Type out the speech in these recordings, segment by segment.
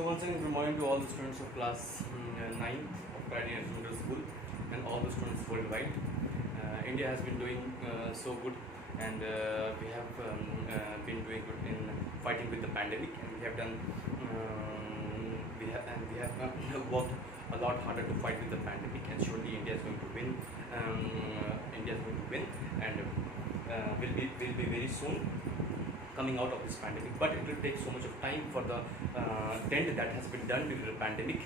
So once again, good morning to all the students of class 9th of Guardian Middle School and all the students worldwide. India has been doing so good, and we have been doing good in fighting with the pandemic, and we have done we have worked a lot harder to fight with the pandemic, and surely India is going to win. India is going to win, and will be very soon coming out of this pandemic. But it will take so much of time for the dent that has been done due to the pandemic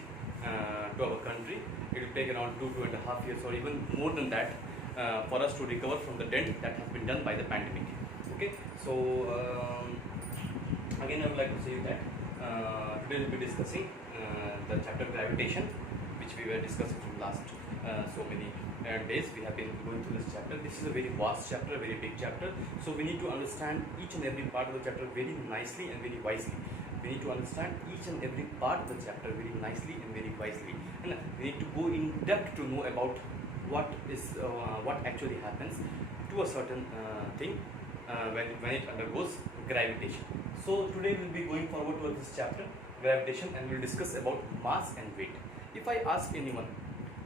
to our country. It will take around 2.5 years, or even more than that, for us to recover from the dent that has been done by the pandemic. Okay, so again I would like to say that today we will be discussing the chapter gravitation, which we were discussing from last so many days. We have been going through this chapter. This is a very vast chapter, a very big chapter, so we need to understand each and every part of the chapter very nicely and very wisely. We need to understand each and every part of the chapter very nicely and very wisely, and we need to go in depth to know about what actually happens to a certain thing when it undergoes gravitation. So today we will be going forward towards this chapter, gravitation, and we will discuss about mass and weight. If I ask anyone,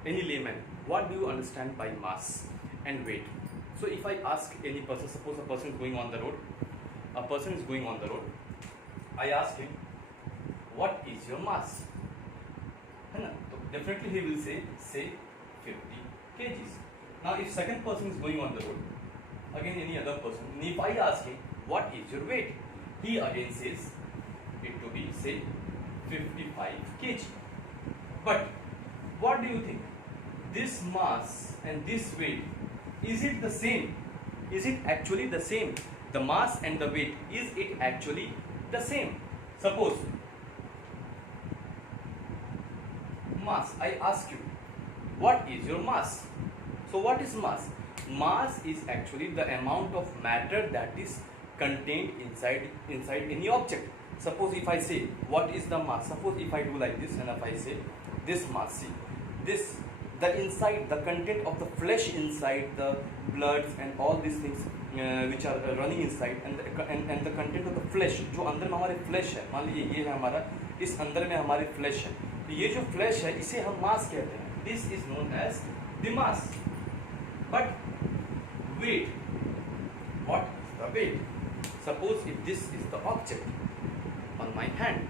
any layman, what do you understand by mass and weight? So if I ask any person, suppose a person is going on the road, I ask him, what is your mass? So definitely he will say 50 kgs. Now if second person is going on the road, again any other person, and if I ask him, what is your weight? He again says it to be, say, 55 kg. But what do you think? This mass and this weight, is it the same? Is it actually the same? The mass and the weight, is it actually the same? Suppose mass, I ask you, what is your mass? So what is mass? Mass is actually the amount of matter that is contained inside any object. Suppose if I say, what is the mass? Suppose if I do like this, and if I say this mass, see this, the content of the flesh inside, the bloods and all these things which are running inside, and the content of the flesh, जो अंदर में हमारे flesh है, मान लीजिए ये है हमारा, इस अंदर में हमारे flesh है, तो ये जो flesh है इसे हम mass कहते हैं. This is known as the mass. But weight, what is the weight? Suppose if this is the object on my hand,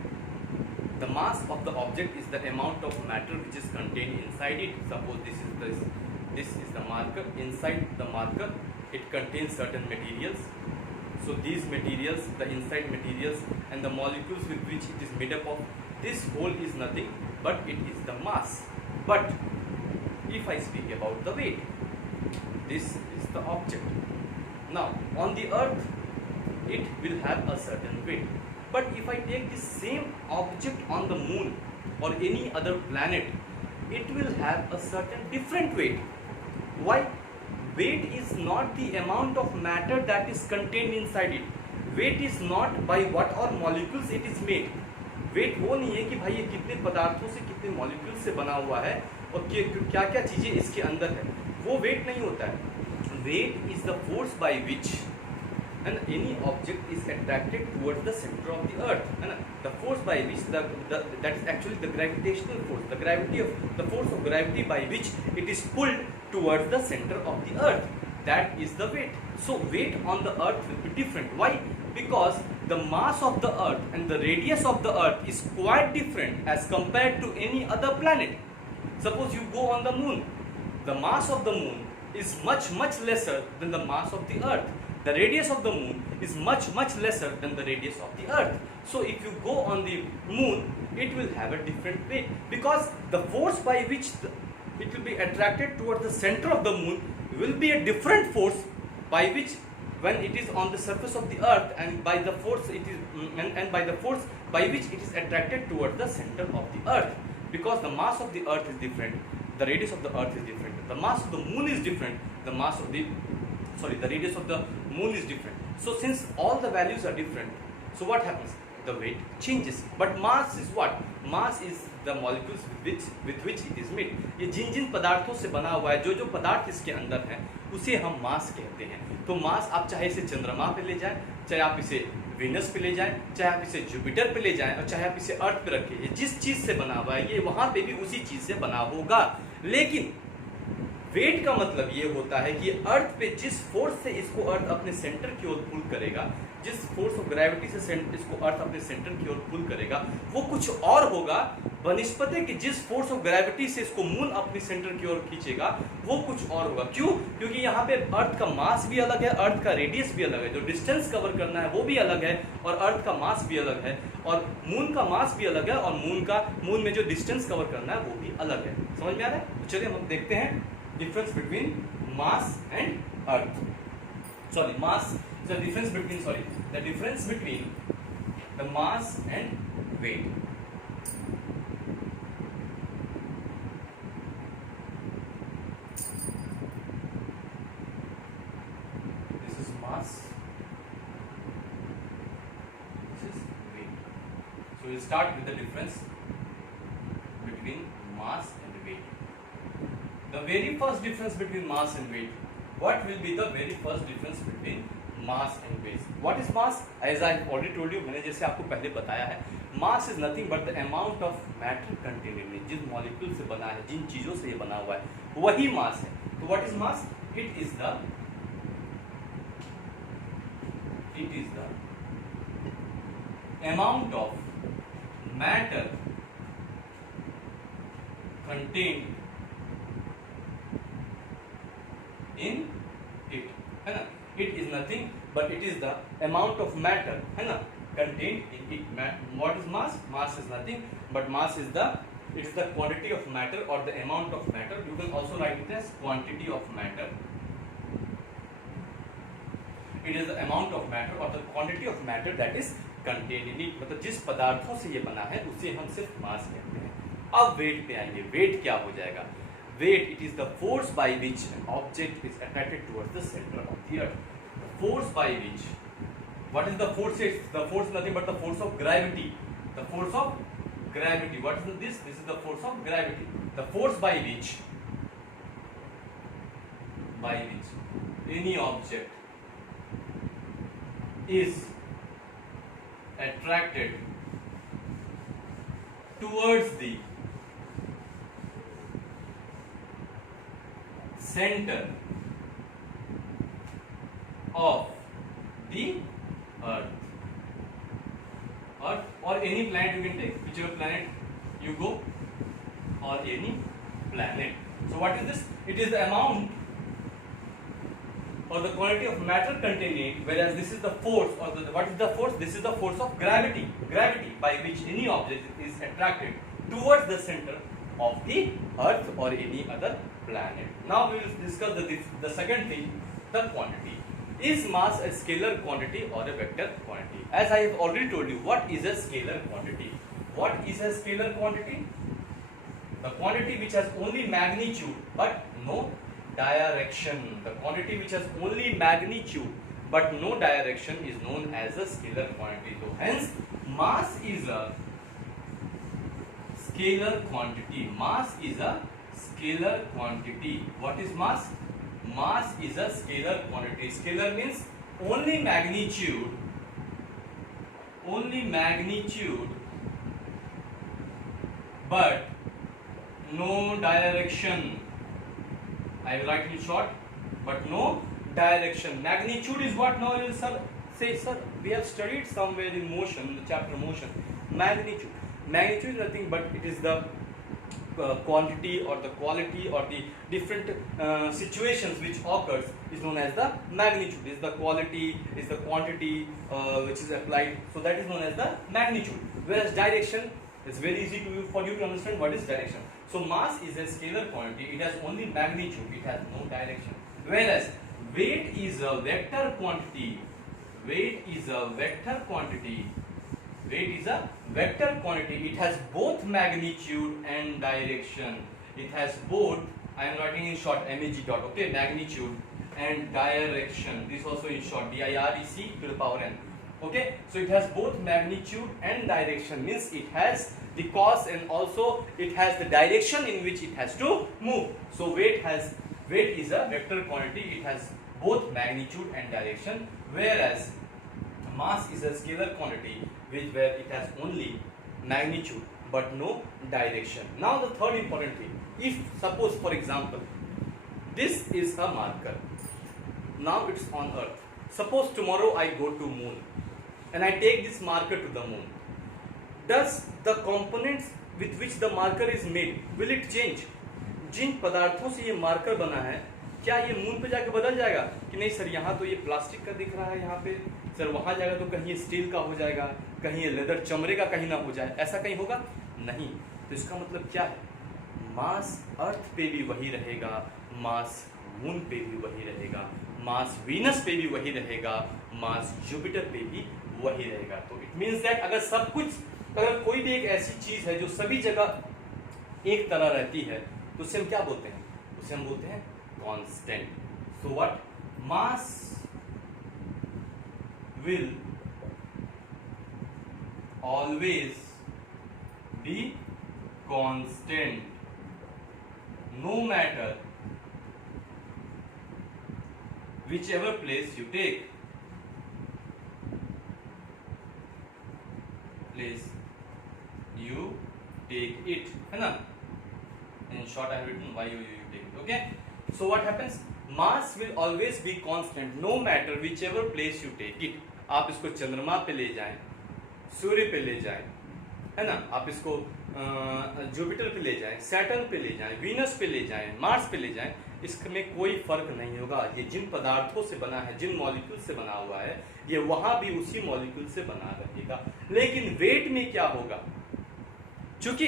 the mass of the object is the amount of matter which is contained inside it. Suppose this is the marker. Inside the marker, it contains certain materials. So these materials, the inside materials and the molecules with which it is made up of, this whole is nothing but it is the mass. But if I speak about the weight, this is the object. Now on the earth, it will have a certain weight. But if I take the same object on the moon or any other planet, it will have a certain different weight. Why? Weight is not the amount of matter that is contained inside it. Weight is not by what all molecules it is made. Weight वो नहीं है कि भाई ये कितने पदार्थों से, कितने molecules से बना हुआ है और क्या क्या चीजें इसके अंदर है, वो weight नहीं होता है. Weight is the force by which and any object is attracted towards the center of the earth, and the force by which that is actually the gravitational force, the force of gravity by which it is pulled towards the center of the earth, that is the weight. So weight on the earth will be different. Why? Because the mass of the earth and the radius of the earth is quite different as compared to any other planet. Suppose you go on the moon, the mass of the moon is much lesser than the mass of the earth. The radius of the moon is much lesser than the radius of the earth. So if you go on the moon, it will have a different weight, because the force by which it will be attracted towards the center of the moon will be a different force by which when it is on the surface of the earth, and by the force it is and by the force by which it is attracted towards the center of the earth, because the mass of the earth is different, the radius of the earth is different, the mass of the moon is different, the radius of the moon is different. So since all the values are different, so what happens? The weight changes. But mass is what? Mass is the molecules with which it is made. ये जिन पदार्थों से बना हुआ है, जो पदार्थ इसके अंदर है, उसे हम मास कहते हैं. तो मास आप चाहे इसे चंद्रमा पे ले जाएं, चाहे आप इसे वीनस पे ले जाएं, चाहे आप इसे जुपिटर पे ले जाएं, और चाहे आप इसे अर्थ पे रखें, ये जिस चीज से बना हुआ है ये वहां पे भी उसी चीज से बना होगा। लेकिन वेट का मतलब ये होता है कि अर्थ पे जिस फोर्स से इसको अर्थ अपने सेंटर की ओर पुल करेगा, जिस फोर्स ऑफ ग्रेविटी से इसको अर्थ अपने सेंटर की ओर पुल करेगा, वो कुछ और होगा बनिस्पते कि जिस फोर्स ऑफ ग्रेविटी से इसको मून अपनी सेंटर की ओर खींचेगा वो कुछ और होगा। क्यों? क्योंकि यहाँ पे अर्थ का मास भी अलग है, अर्थ का रेडियस भी अलग है, जो डिस्टेंस कवर करना है वो भी अलग है, और अर्थ का मास भी अलग है, और मून का मास भी अलग है, और मून में जो डिस्टेंस कवर करना है वो भी अलग है। समझ में आ रहा है? तो चलिए हम देखते हैं difference between mass and earth. Sorry, mass. The difference between the mass and weight. This is mass. This is weight. So we'll start with the difference between mass and weight. The very first difference between mass and weight. What will be the very first difference between mass and weight? What is mass? As I already told you, मैंने जैसे आपको पहले बताया है, mass is nothing but the amount of matter contained in it. जिन molecule से बना है, जिन चीजों से ये बना हुआ है, वही mass है। तो what is mass? It is the amount of matter contained in it, है ना? It is nothing but it is the amount of matter, है ना, contained in it. What is mass? Mass is nothing but it is the quantity of matter or the amount of matter. You can also write it as quantity of matter. It is the amount of matter or the quantity of matter that is contained in it. मतलब जिस पदार्थों से ये बना है उसे हम सिर्फ मास कहते हैं। अब वेट पे आएंगे। वेट क्या हो जाएगा? Weight, it is the force by which an object is attracted towards the center of the earth. The force by which, what is the force? The force is nothing but the force of gravity. The force of gravity. What is this? This is the force of gravity. The force by which any object is attracted towards the center of the earth or any planet you can take, whichever planet you go, or any planet. So what is this? It is the amount or the quantity of matter contained in it, whereas this is the force, or what is the force? This is the force of gravity by which any object is attracted towards the center of the earth or any other planet. Now we will discuss the second thing, the quantity. Is mass a scalar quantity or a vector quantity? As I have already told you, what is a scalar quantity? What is a scalar quantity? The quantity which has only magnitude but no direction. The quantity which has only magnitude but no direction is known as a scalar quantity. So hence mass is a scalar quantity. Mass is a scalar quantity. What is mass? Mass is a scalar quantity. Scalar means only magnitude but no direction. I will write in short, but no direction. Magnitude is what? Now you will say, sir, we have studied somewhere in motion, the chapter motion. Magnitude is nothing but it is the quantity or the quality or the different situations which occurs is known as the magnitude. Is the quality, is the quantity which is applied, so that is known as the magnitude. Whereas direction is very easy for you to understand what is direction. So mass is a scalar quantity, it has only magnitude, it has no direction. Whereas weight is a vector quantity. Weight is a vector quantity. Weight is a vector quantity. It has both magnitude and direction. It has both, I am writing in short mag dot, okay, magnitude and direction. This also in short direc to the power n. Okay, so it has both magnitude and direction, means it has the cause and also it has the direction in which it has to move. So weight is a vector quantity. It has both magnitude and direction, whereas Mass is a scalar quantity where it has only magnitude but no direction. Now the third important thing, if suppose for example this is a marker, now it's on earth. Suppose tomorrow I go to moon and I take this marker to the moon. Does the components with which the marker is made, will it change? जिन पदार्थों से ये marker बना है, क्या ये moon पे जाके बदल जाएगा कि नहीं सर यहाँ तो ये प्लास्टिक का दिख रहा है, यहाँ पे सर वहाँ जाएगा तो कहीं ये स्टील का हो जाएगा, कहीं ये लेदर चमड़े का कहीं ना हो जाए, ऐसा कहीं होगा नहीं। तो इसका मतलब क्या है, मास अर्थ पे भी वही रहेगा, मास मून पे भी वही रहेगा, मास वीनस पे भी वही रहेगा, मास जुपिटर पे भी वही रहेगा। तो इट मीन्स दैट अगर कोई भी एक ऐसी चीज है जो सभी जगह एक तरह रहती है तो उसे हम क्या बोलते हैं, उसे हम बोलते हैं constant. So what, mass will always be constant no matter whichever place you take, it, है ना। In short, I have written why you take it. Okay. So what happens? Mass will always be constant, no matter whichever place you take it. आप इसको चंद्रमा पे ले जाएं, सूर्य पे ले जाएं, है ना, आप इसको जुपिटर पे ले जाएं, सैटर्न पे ले जाएं, वीनस पे ले जाएं, मार्स पे ले जाएं, इसमें कोई फर्क नहीं होगा। ये जिन पदार्थों से बना है, जिन मॉलिक्यूल से बना हुआ है, ये वहां भी उसी मॉलिक्यूल से बना रहेगा। लेकिन वेट में क्या होगा, क्योंकि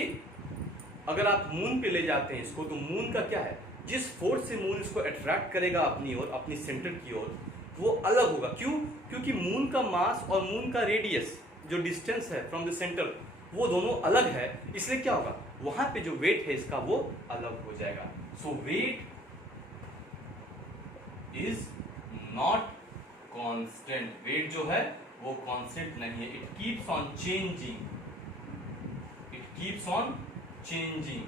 अगर आप मून पे ले जाते हैं इसको, तो मून का क्या है, जिस फोर्स से मून इसको अट्रैक्ट करेगा अपनी ओर, अपनी सेंटर की ओर, वो अलग होगा। क्यों? क्योंकि मून का मास और मून का रेडियस, जो डिस्टेंस है फ्रॉम द सेंटर, वो दोनों अलग है। इसलिए क्या होगा, वहां पे जो वेट है इसका वो अलग हो जाएगा। So weight is not constant. Weight जो है वो कांस्टेंट नहीं है, it keeps on changing, it keeps on changing.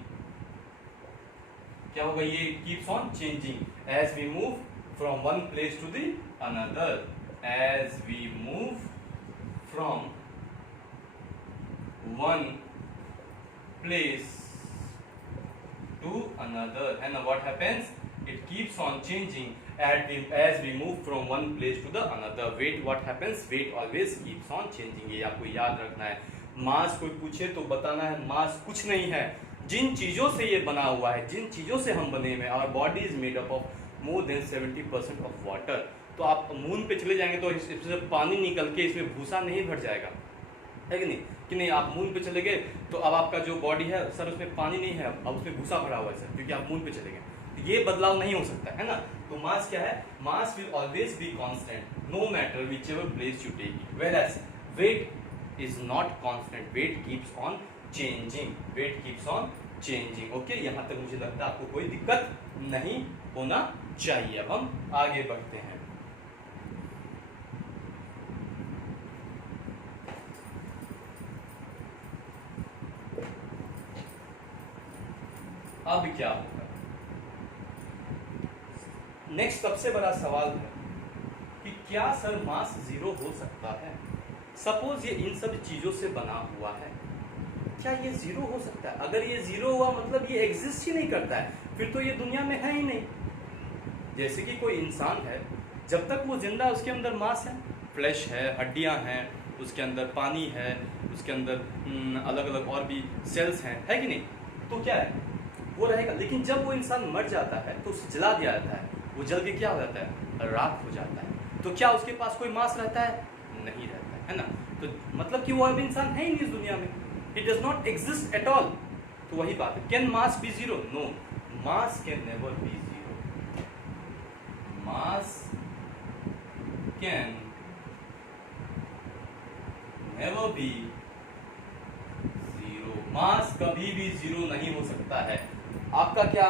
क्या होगा, ये keeps on changing as we move from one place to the another, as we move from one place to another, है ना। What happens, it keeps on changing as we move from one place to the another. Weight, what happens, weight always keeps on changing. ये आपको याद रखना है। मास कोई पूछे तो बताना है मास कुछ नहीं है, जिन चीजों से ये बना हुआ है, जिन चीजों से हम बने हुए, our body is made up of more than 70% of water. तो आप मून पे चले जाएंगे तो इससे पानी निकल के इसमें भूसा नहीं भर जाएगा, है कि नहीं, कि नहीं। आप मून पे चले गए तो अब आपका जो बॉडी है सर उसमें पानी नहीं है, अब उसमें भूसा भरा हुआ है सर, क्योंकि आप मून पे चले गए। ये बदलाव नहीं हो सकता है ना। तो मास क्या है, mass will always be constant no matter whichever place you take it, whereas weight is not constant, weight keeps on changing, weight keeps on changing. Okay, यहां तक मुझे लगता है आपको कोई दिक्कत नहीं होना चाहिए। अब हम आगे बढ़ते हैं। अब क्या होगा, नेक्स्ट सबसे बड़ा सवाल है कि क्या सर मास जीरो हो सकता है। सपोज ये इन सब चीजों से बना हुआ है, क्या ये जीरो हो सकता है? अगर ये जीरो हुआ मतलब ये एग्जिस्ट ही नहीं करता है, फिर तो ये दुनिया में है ही नहीं। जैसे कि कोई इंसान है, जब तक वो जिंदा है उसके अंदर मास है, फ्लैश है, हड्डियां हैं, उसके अंदर पानी है, उसके अंदर अलग अलग और भी सेल्स हैं, है कि नहीं, तो क्या है वो रहेगा। लेकिन जब वो इंसान मर जाता है तो उसे जला दिया जाता है, वो जल के क्या हो जाता है, राख हो जाता है। तो क्या उसके पास कोई मास रहता है? नहीं रहता है ना। तो मतलब कि वो अब इंसान है ही नहीं इस दुनिया में, it does not exist at all. तो वही बात है, can mass be zero? No, mass can never be zero, mass can never be zero, mass कभी भी जीरो नहीं हो सकता है। आपका क्या,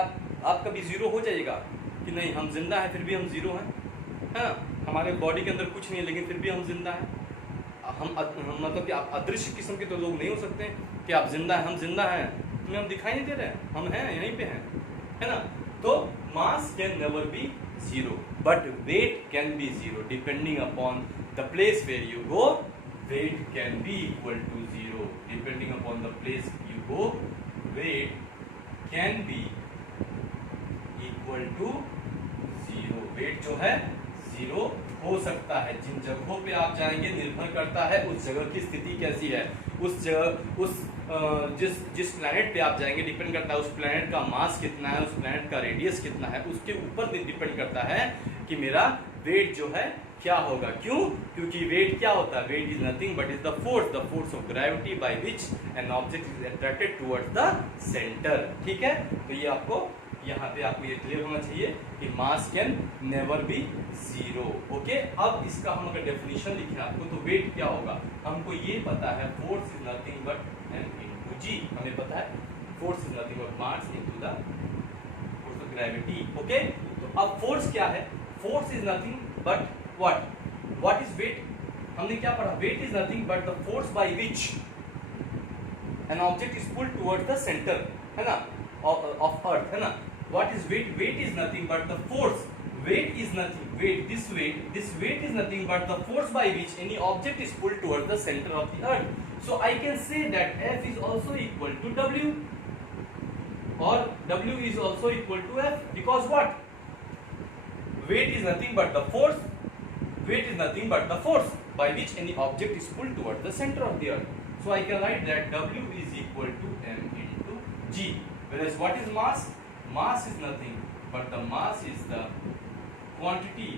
आप कभी जीरो हो जाएगा कि नहीं हम जिंदा हैं फिर भी हम जीरो हैं, है ना, हमारे बॉडी के अंदर कुछ नहीं है लेकिन फिर भी हम जिंदा हैं। हम मतलब कि आप अदृश्य किस्म के तो लोग नहीं हो सकते कि आप जिंदा हैं, हम जिंदा हैं, तुम्हें हम दिखाई नहीं दे रहे हैं, हम हैं, यहीं पे हैं, है ना। तो मास can never B 0, but weight can be 0 depending upon the place where you go. Weight can be equal to 0 depending upon the place you go. Weight can be equal to 0. weight जो है 0 हो सकता है। जिन जगहों पे आप जाएंगे निर्भर करता है उस जगह की स्थिति कैसी है, उस जगह उस जिस प्लैनेट पे आप जाएंगे डिपेंड करता है उस प्लैनेट का मास कितना है, उस प्लैनेट का रेडियस कितना है, उसके ऊपर डिपेंड करता है कि मेरा वेट जो है क्या होगा। क्यों? क्योंकि वेट क्या होता है? Weight is nothing but is the force of gravity by which an object is attracted towards the centre. ठीक है, तो ये आपको यहाँ पे आपको ये क्लियर होना चाहिए कि मास कैन नेवर बी 0। ओके, अब इसका हम अगर डेफिनेशन लिखें आपको तो वेट क्या होगा हमको ये पता है, force is nothing but m into g। हमें पता है force is nothing but mass into the force of gravity. Okay, तो अब फोर्स क्या है? Force is nothing but what is weight? हमने क्या पढ़ा? Weight is nothing but the force by which an object is pulled towards the centre, है ना, of earth, है ना। What is weight? Weight is nothing but the force. Weight is nothing. This weight is nothing but the force by which any object is pulled towards the center of the earth. So I can say that F is also equal to W, or W is also equal to F, because what? Weight is nothing but the force. Weight is nothing but the force by which any object is pulled towards the center of the earth. So I can write that W is equal to M into G. Whereas what is mass? Mass is nothing but the mass is the quantity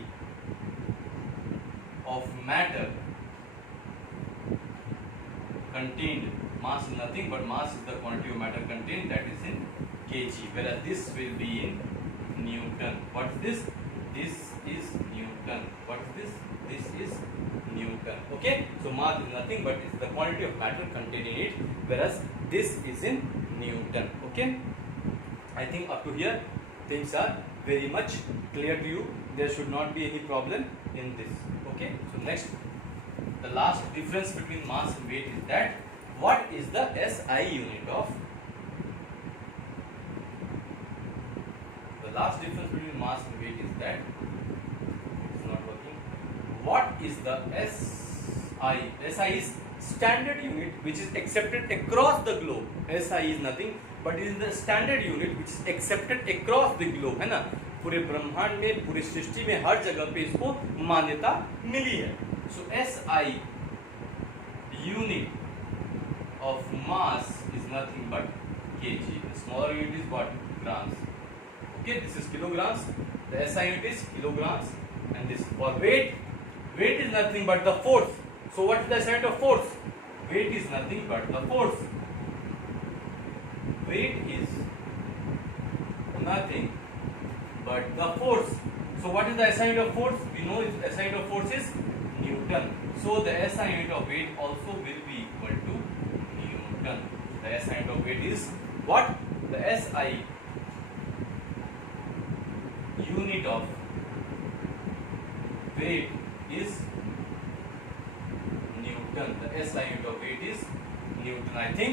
of matter contained. Mass is nothing but mass is the quantity of matter contained, that is in kg, whereas this will be in Newton. What is this? This is Newton. What is this? This is Newton. Okay, so mass is nothing but it's the quantity of matter contained in it, whereas this is in Newton. Okay, I think up to here things are very much clear to you. There should not be any problem in this. Okay, so next, the last difference between mass and weight is that what is the SI unit of? The last difference between mass and weight is that it's not working. What is the SI? SI is standard unit which is accepted across the globe. SI is nothing but it is the standard unit which is accepted across the globe, है ना। पूरे ब्रह्मांड में, पूरी सृष्टि में हर जगह पे इसको मान्यता मिली है। सो SI unit of mass is nothing but kg. The smaller unit is what? Grams. Okay, this is kilograms. The SI unit is kilograms, and this for weight. Weight is nothing but the force. So what is the SI unit of force? Weight is nothing but the force. Weight is nothing but the force. So what is the SI unit of force? We know the SI unit of force is Newton. So the SI unit of weight also will be equal to Newton. The SI unit of weight is what? The SI unit of weight is Newton. The SI unit of weight is Newton. I think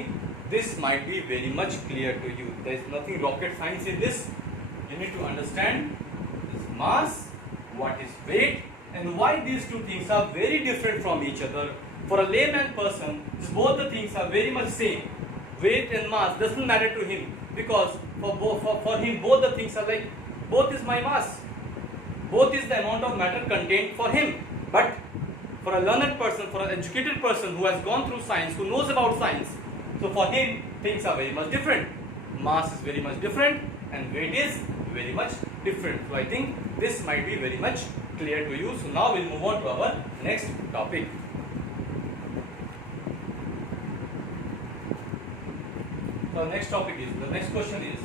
this might be very much clear to you. There is nothing rocket science in this. You need to understand this mass, what is weight, and why these two things are very different from each other. For a layman person, both the things are very much same. Weight and mass doesn't matter to him, because for him both the things are like, both is my mass, both is the amount of matter contained for him. But for a learned person, for an educated person who has gone through science, who knows about science, so for him things are very much different. Mass is very much different and weight is very much different. So I think this might be very much clear to you. So now we'll move on to our next topic. So next topic is, the next question is,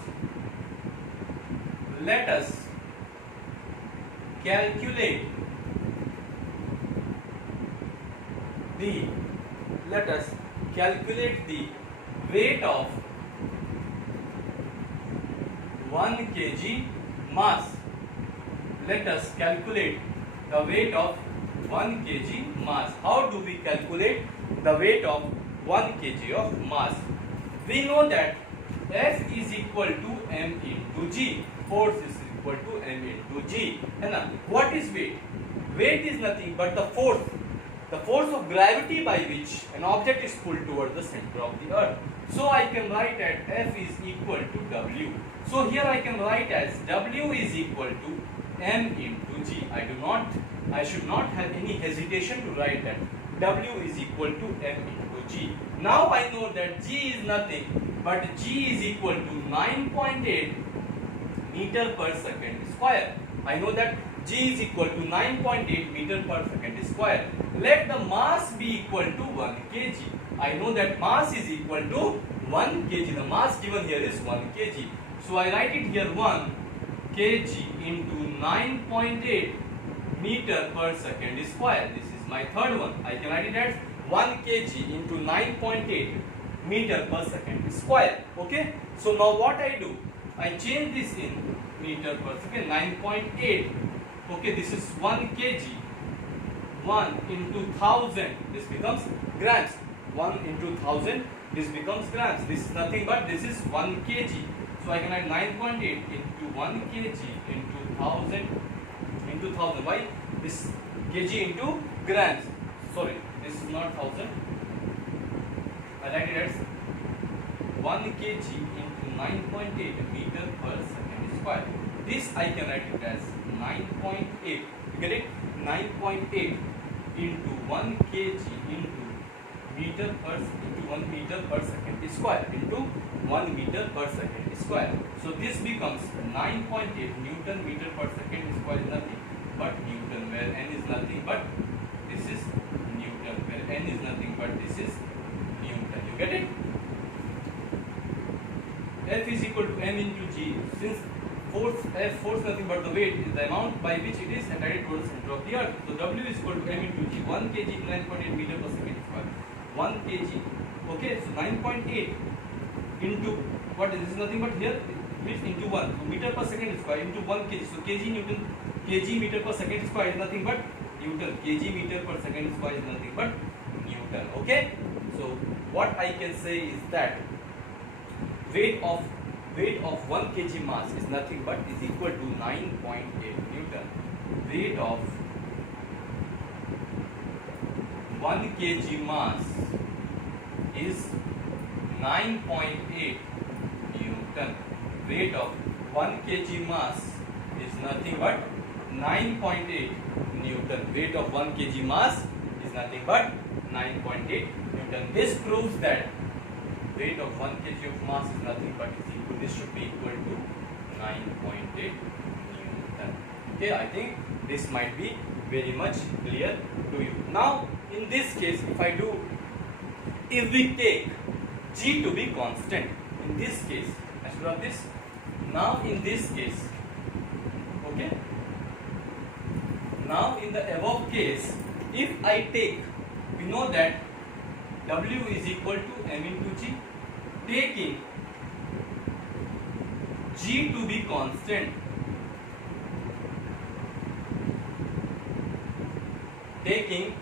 let us calculate the weight of 1 kg mass. Let us calculate the weight of 1 kg mass. How do we calculate the weight of 1 kg of mass? We know that F is equal to M into G. Force is equal to m into g, है ना. What is weight? Weight is nothing but the force of gravity by which an object is pulled towards the center of the earth. So I can write that F is equal to W. So here I can write as W is equal to m into g. I should not have any hesitation to write that W is equal to m into g. Now I know that g is nothing but g is equal to 9.8 meter per second square. I know that g is equal to 9.8 meter per second square. Let the mass be equal to 1 kg. I know that mass is equal to 1 kg. The mass given here is 1 kg. So I write it here 1 kg into 9.8 meter per second square. This is my third one. I can write it as 1 kg into 9.8 meter per second square. Okay. So now what I do? I change this in meter per second. 9.8. Okay. This is 1 kg. 1 into 1000. This becomes grams. 1 into 1000. This becomes grams. This is nothing but this is 1 kg. So I can write 9.8 into 1 kg into 1000 into 1000. Why? This kg into grams. Sorry, this is not 1000. I write it as 1 kg into 9.8 meter per second square. This I can write it as 9.8. You get it? 9.8 into 1 kg into 1 meter per second square into 1 meter per second square. So this becomes 9.8 Newton meter per second square is nothing but Newton, where n is nothing but this is Newton, where n is nothing but this is Newton. You get it? F is equal to m into g. Since force nothing but the weight is the amount by which it is attracted towards the center of the earth. So W is equal to m into g. 1 kg into 9.8 meter per second square. 1 kg. Okay, so 9.8 into what is this? Nothing but here it means into 1. So meter per second square into 1 kg. So kg meter per second square is nothing but Newton. Kg meter per second square is nothing but Newton. Okay. So what I can say is that weight of 1 kg mass is nothing but is equal to 9.8 Newton. Weight of 1 kg mass is 9.8 Newton. Weight of 1 kg mass is nothing but 9.8 Newton. Weight of 1 kg mass is nothing but 9.8 Newton. This proves that weight of 1 kg of mass is nothing but is equal. This should be equal to 9.8 Newton. Okay, I think this might be very much clear to you. Now, in this case, if we take g to be constant, in this case, I should have this. Now, in this case, okay. Now, in the above case, if I take, we know that W is equal to m into g. Taking g to be constant, taking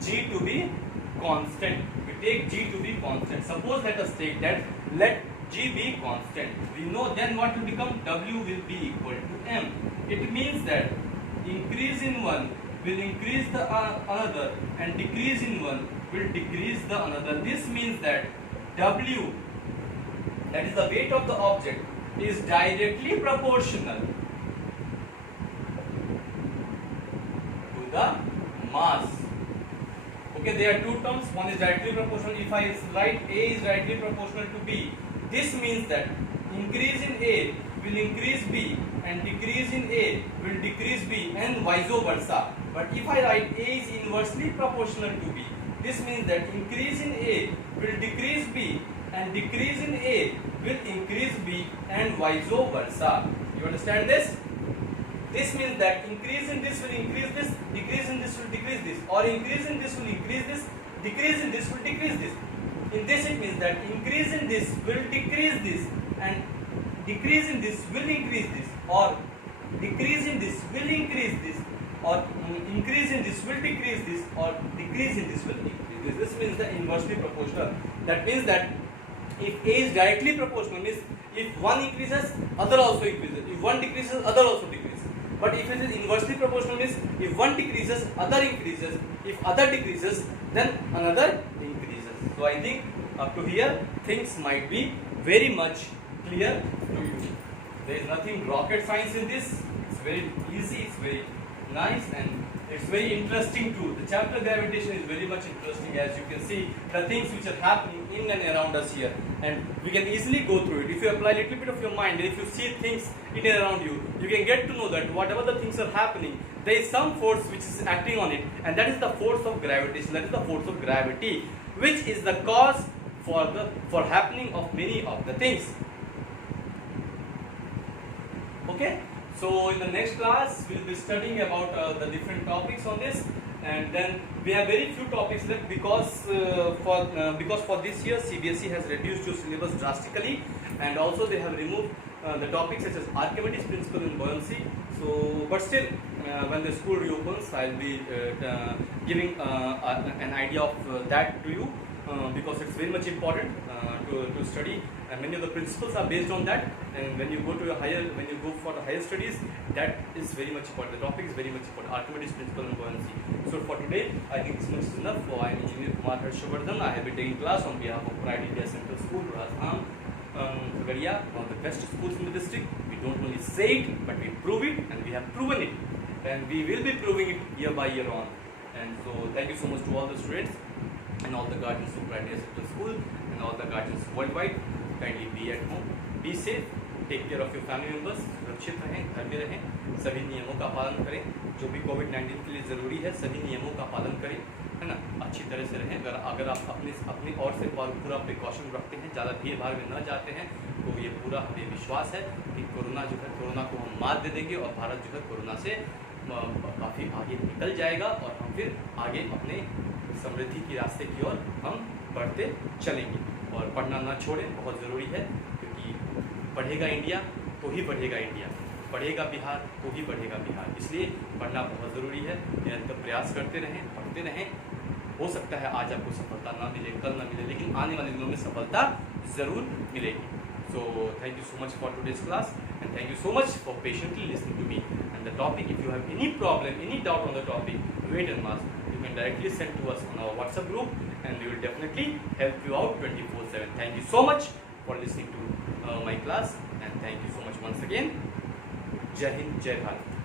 g to be constant. We take g to be constant. Suppose let us take that. Let g be constant. We know then what will become? W will be equal to m. It means that increase in one will increase the another, and decrease in one will decrease the another. This means that W, that is the weight of the object, is directly proportional to the mass. Okay, there are two terms. One is directly proportional. If I write A is directly proportional to B, this means that increase in A will increase B and decrease in A will decrease B, and vice versa. But if I write A is inversely proportional to B, this means that increase in A will decrease B and decrease in A will increase B, and vice versa. You understand this? This means that increase in this will increase this, decrease in this will decrease this, or increase in this will increase this, decrease in this will decrease this. In this it means that increase in this will decrease this, and decrease in this will increase this, or decrease in this will increase this, or increase in this will decrease this, or decrease in this will increase this. This means the inversely proportional. That means that If A is directly proportional, means if one increases, other also increases. If one decreases, other also decreases. But if it is inversely proportional, means if one decreases, other increases. If other decreases, then another increases. So I think up to here things might be very much clear to you. There is nothing rocket science in this. It's very easy. It's very nice, and it's very interesting too. The chapter gravitation is very much interesting. As you can see, the things which are happening in and around us here, and we can easily go through it. If you apply a little bit of your mind, and if you see things in and around you, you can get to know that whatever the things are happening, there is some force which is acting on it, and that is the force of gravitation. That is the force of gravity, which is the cause for happening of many of the things. Okay. So in the next class, we will be studying about the different topics on this, and then we have very few topics left because for this year CBSE has reduced your syllabus drastically, and also they have removed the topics such as Archimedes principle and buoyancy. So, but still, when the school reopens, I will be giving an idea of that to you. Because it's very much important to study, and many of the principles are based on that. And when you go for the higher studies, that is very much important. The topic is very much important. Archimedes principle and buoyancy. So for today, I think this much is enough. So I am Engineer Kumar Harshavardhan. I have been taking class on behalf of Pride India Central School, Rajham, Khagaria, one of the best schools in the district. We don't only say it, but we prove it, and we have proven it, and we will be proving it year by year on. And so thank you so much to all the students and all the guardians of Pride India Central School and all the guardians worldwide. Kindly be at home, be safe, take care of your family members, सुरक्षित रहें, घर में रहें, सभी नियमों का पालन करें, जो भी कोविड-19 के लिए ज़रूरी है सभी नियमों का पालन करें, है ना, अच्छी तरह से रहें। अगर आप अपनी ओर से पूरा प्रिकॉशन रखते हैं, ज़्यादा भीड़ भाड़ में न जाते हैं, तो ये पूरा हमें विश्वास है कि कोरोना को हम मात दे देंगे और भारत जो है कोरोना से काफ़ी आगे निकल जाएगा, और हम फिर आगे अपने समृद्धि की रास्ते की ओर हम बढ़ते चलेंगे। और पढ़ना ना छोड़ें, बहुत ज़रूरी है, क्योंकि पढ़ेगा इंडिया तो ही बढ़ेगा इंडिया, पढ़ेगा बिहार तो ही बढ़ेगा बिहार। इसलिए पढ़ना बहुत ज़रूरी है। निरंतर प्रयास करते रहें, पढ़ते रहें। हो सकता है आज आपको सफलता ना मिले, कल ना मिले, लेकिन आने वाले दिनों में सफलता ज़रूर मिलेगी। So thank you so much for today's class, and thank you so much for patiently listening to me. And the topic, if you have any problem, any doubt on the topic, wait and ask. You can directly send to us on our WhatsApp group, and we will definitely help you out 24/7. Thank you so much for listening to my class, and thank you so much once again. Jai Hind, Jai Bharat.